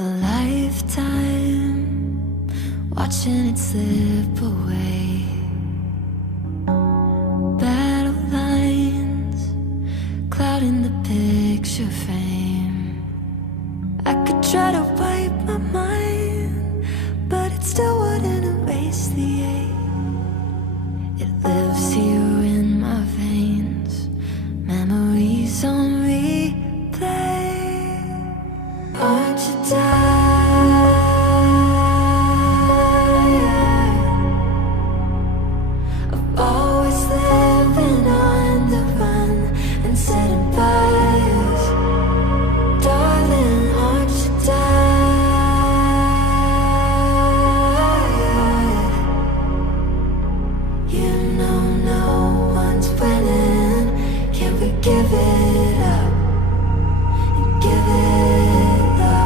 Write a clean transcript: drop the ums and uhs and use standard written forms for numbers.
A lifetime watching it slip away. Battle lines clouding the picture frame. I could try to